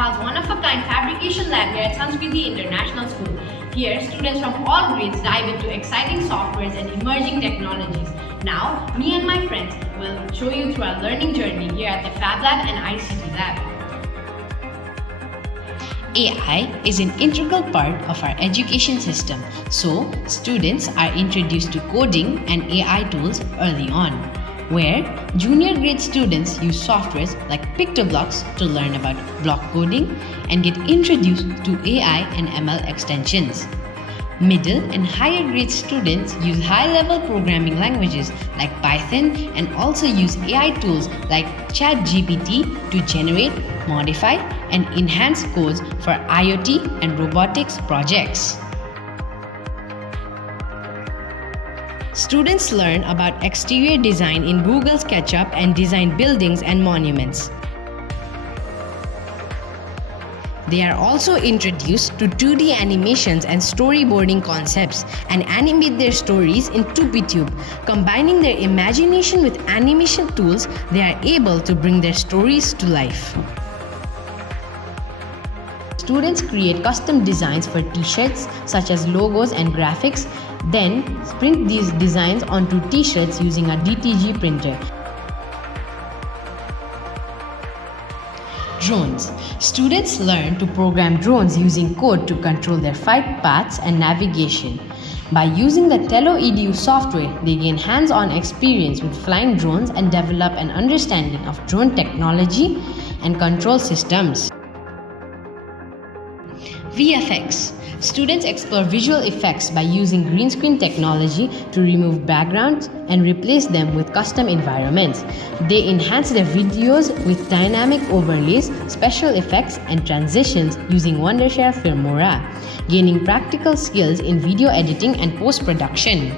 Nepal's one-of-a-kind fabrication lab here at Sanskriti International School. Here, students from all grades dive into exciting softwares and emerging technologies. Now, me and my friends will show you through our learning journey here at the Fab Lab and ICT Lab. AI is an integral part of our education system, so students are introduced to coding and AI tools early on, where junior grade students use softwares like PictoBlocks to learn about block coding and get introduced to AI and ML extensions. Middle and higher grade students use high-level programming languages like Python and also use AI tools like ChatGPT to generate, modify, and enhance codes for IoT and robotics projects. Students learn about exterior design in Google SketchUp and design buildings and monuments. They are also introduced to 2D animations and storyboarding concepts and animate their stories in 2PTube. Combining their imagination with animation tools, they are able to bring their stories to life. Students create custom designs for t-shirts such as logos and graphics, then print these designs onto t-shirts using a DTG printer. Drones. Students learn to program drones using code to control their flight paths and navigation. By using the Telo-edu software, they gain hands-on experience with flying drones and develop an understanding of drone technology and control systems. VFX. Students explore visual effects by using green screen technology to remove backgrounds and replace them with custom environments. They enhance their videos with dynamic overlays, special effects, and transitions using Wondershare Filmora, gaining practical skills in video editing and post-production.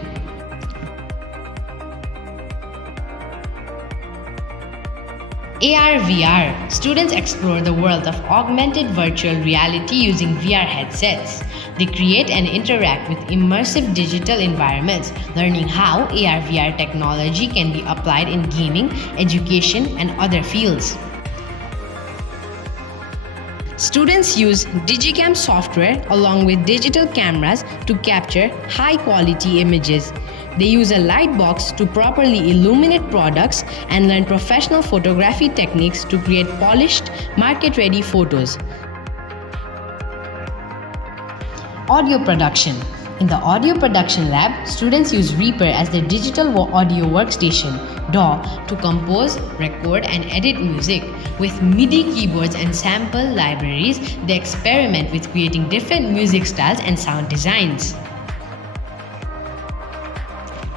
AR/VR. Students explore the world of augmented virtual reality using VR headsets. They create and interact with immersive digital environments, learning how AR/VR technology can be applied in gaming, education, and other fields. Students use Digicam software along with digital cameras to capture high-quality images. They use a light box to properly illuminate products and learn professional photography techniques to create polished, market-ready photos. Audio production. In the audio production lab, students use Reaper as their digital audio workstation, DAW, to compose, record, and edit music. With MIDI keyboards and sample libraries, they experiment with creating different music styles and sound designs.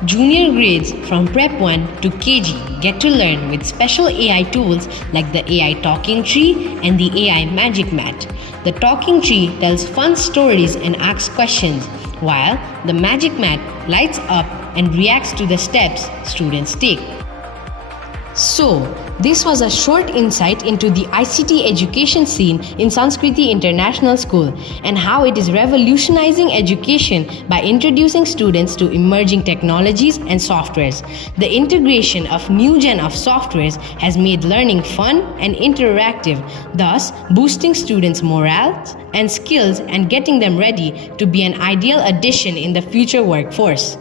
Junior grades from Prep 1 to KG get to learn with special AI tools like the AI Talking Tree and the AI Magic Mat. The Talking Tree tells fun stories and asks questions, while the Magic Mat lights up and reacts to the steps students take. So, this was a short insight into the ICT education scene in Sanskriti International School and how it is revolutionizing education by introducing students to emerging technologies and softwares. The integration of new gen of softwares has made learning fun and interactive, thus boosting students' morale and skills and getting them ready to be an ideal addition in the future workforce.